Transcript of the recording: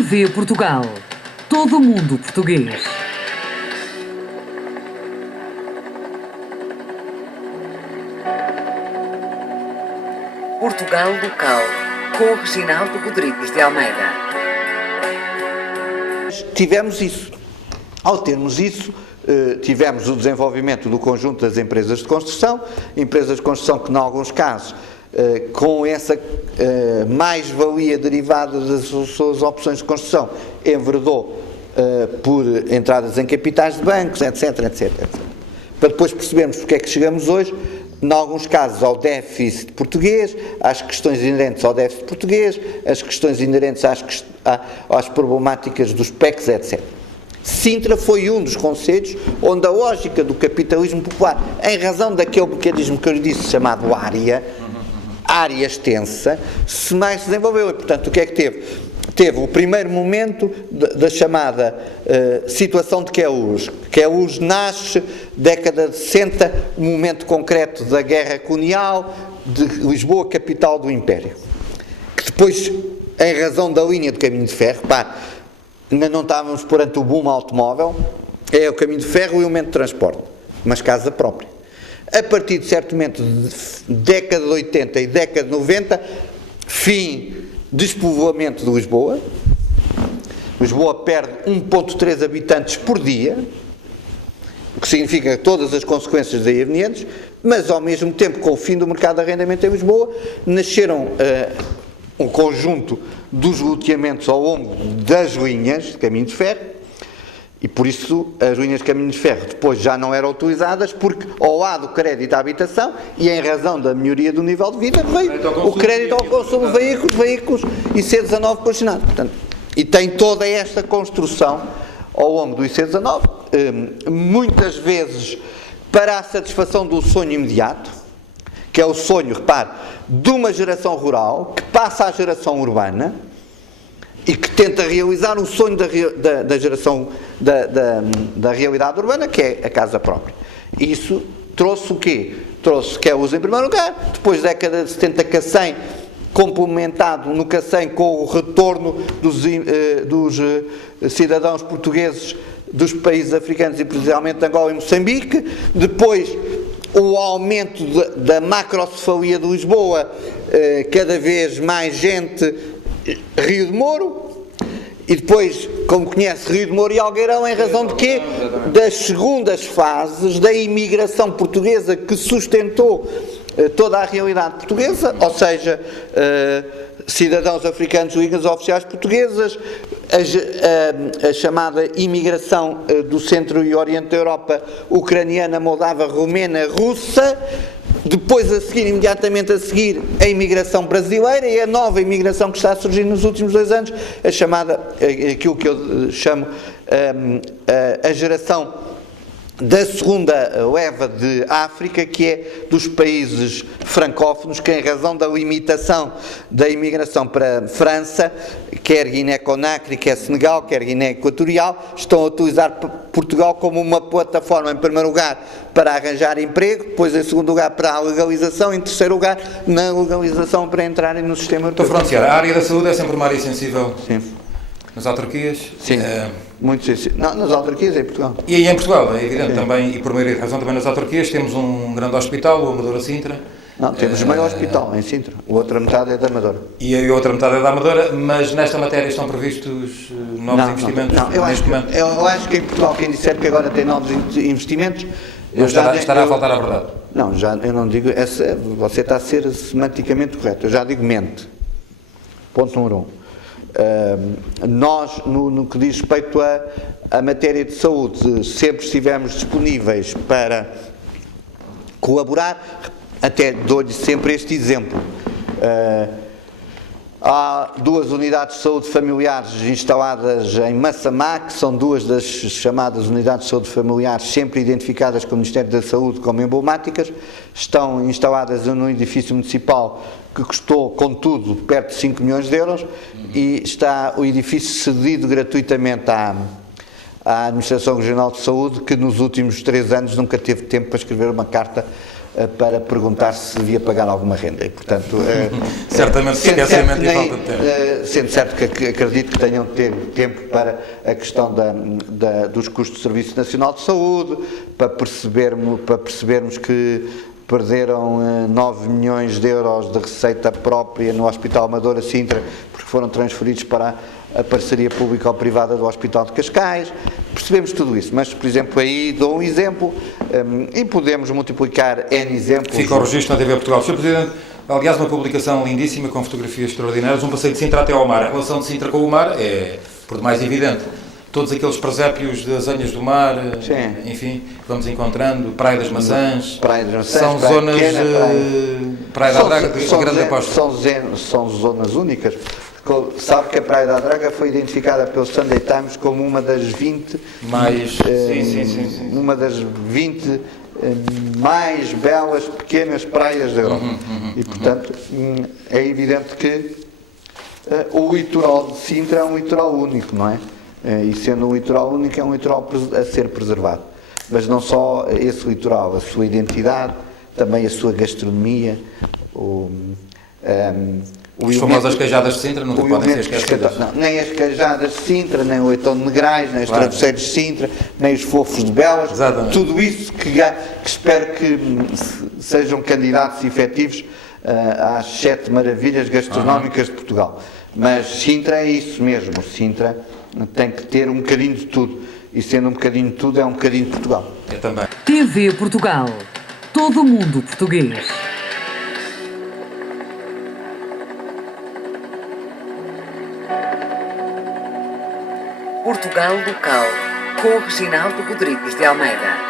TV Portugal. Todo mundo português. Portugal Local, com Reginaldo Rodrigues de Almeida. Tivemos isso. Ao termos isso, tivemos o desenvolvimento do conjunto das empresas de construção que, em alguns casos, com essa mais-valia derivada das suas opções de construção, enveredou por entradas em capitais de bancos, etc, etc, etc. Para depois percebermos porque é que chegamos hoje, em alguns casos, ao déficit português, às questões inerentes ao déficit português, as questões inerentes às problemáticas dos PECs, etc. Sintra foi um dos concelhos onde a lógica do capitalismo popular, em razão daquele mecanismo que eu lhe disse, chamado área extensa, se mais se desenvolveu. E, portanto, o que é que teve? Teve o primeiro momento da chamada situação de Queluz. Queluz nasce, década de 60, um momento concreto da guerra colonial, de Lisboa, capital do Império. Que depois, em razão da linha de caminho de ferro, ainda não estávamos perante o boom automóvel, é o caminho de ferro e o elemento de transporte, mas casa própria. A partir de certo momento, década de 80 e década de 90, fim, despovoamento de Lisboa. Lisboa perde 1,3 habitantes por dia, o que significa todas as consequências daí avenientes, mas ao mesmo tempo, com o fim do mercado de arrendamento em Lisboa, nasceram um conjunto dos loteamentos ao longo das linhas de caminho de ferro, e por isso as linhas de caminho de ferro depois já não eram utilizadas, porque ao lado do crédito à habitação, e em razão da melhoria do nível de vida, veio o crédito ao consumo de veículos e IC19 condicionado. Portanto, e tem toda esta construção ao longo do IC19, muitas vezes para a satisfação do sonho imediato, que é o sonho, repare, de uma geração rural que passa à geração urbana e que tenta realizar o sonho da geração da realidade urbana, que é a casa própria. E isso trouxe o quê? Trouxe Queluz em primeiro lugar, depois década de 70 Cacém, complementado no Cacém com o retorno dos cidadãos portugueses dos países africanos e principalmente de Angola e Moçambique, depois o aumento da macrocefalia de Lisboa, cada vez mais gente, Rio de Moro, e depois, como conhece, Rio de Moro e Algueirão, em razão de quê? Das segundas fases da imigração portuguesa que sustentou toda a realidade portuguesa, ou seja, cidadãos africanos, ligas oficiais portuguesas, a chamada imigração do centro e oriente da Europa, ucraniana, moldava, romena, russa, depois imediatamente a seguir, a imigração brasileira e a nova imigração que está a surgir nos últimos 2 anos, a chamada, aquilo que eu chamo a geração da segunda leva de África, que é dos países francófonos, que em razão da limitação da imigração para a França, quer Guiné-Conakry, quer Senegal, quer Guiné Equatorial, estão a utilizar Portugal como uma plataforma, em primeiro lugar, para arranjar emprego, depois em segundo lugar para a legalização, em terceiro lugar na legalização para entrarem no sistema europeu. Estou fronteira. A área da saúde é sempre uma área sensível. Sim. Nas autarquias? Sim, muito sensível. Não, nas autarquias em Portugal. E aí em Portugal, é evidente também, e por meio de razão também nas autarquias, temos um grande hospital, o Amadora Sintra. Não, temos o maior hospital em Sintra, a outra metade é da Amadora. E a outra metade é da Amadora, mas nesta matéria estão previstos novos investimentos neste momento? Eu acho que em Portugal, quem disser que agora tem novos investimentos... Estará a faltar a verdade. Não, eu não digo, você está a ser semanticamente correto, eu já digo mente. Ponto número 1. Nós, no que diz respeito à matéria de saúde, sempre estivemos disponíveis para colaborar, até dou-lhe sempre este exemplo. Há 2 unidades de saúde familiares instaladas em Massamá, que são 2 das chamadas unidades de saúde familiares, sempre identificadas com o Ministério da Saúde como emblemáticas, estão instaladas num edifício municipal que custou, contudo, perto de 5 milhões de euros, e está o edifício cedido gratuitamente à Administração Regional de Saúde, que nos últimos 3 anos nunca teve tempo para escrever uma carta para perguntar se devia pagar alguma renda. E, portanto, certamente esquecimento e falta de tempo. sendo certo que acredito que tenham de ter tempo para a questão dos custos do Serviço Nacional de Saúde, para percebermos que perderam 9 milhões de euros de receita própria no Hospital Amadora Sintra, porque foram transferidos para a parceria público-privada do Hospital de Cascais. Percebemos tudo isso, mas, por exemplo, aí dou um exemplo e podemos multiplicar N exemplos. Fica o registro na TV Portugal. Sr. Presidente, aliás, uma publicação lindíssima, com fotografias extraordinárias, um passeio de Sintra até ao mar. A relação de Sintra com o mar é, por demais, evidente. Todos aqueles presépios das Anhas do Mar, enfim, vamos encontrando, Praia das Maçãs, são zonas, Praia da Draga, de grande aposta. São zonas únicas. Sabe que a Praia da Draga foi identificada pelo Sunday Times como uma das 20 uma das 20 mais belas pequenas praias da Europa. E, portanto, é evidente que o litoral de Sintra é um litoral único, não é? E sendo um litoral único, é um litoral a ser preservado. Mas não só esse litoral, a sua identidade, também a sua gastronomia, as famosas queijadas de Sintra nunca podem ser esquecidas. Não, nem as queijadas de Sintra, nem o leitão de Negrais, nem os travesseiros de Sintra, nem os fofos de Belas. Exatamente. Tudo isso que espero que sejam candidatos efetivos às 7 maravilhas gastronómicas de Portugal. Mas Sintra é isso mesmo. Sintra tem que ter um bocadinho de tudo. E sendo um bocadinho de tudo, é um bocadinho de Portugal. Eu também. TV Portugal. Todo mundo português. Portugal Local, com Reginaldo Rodrigues de Almeida.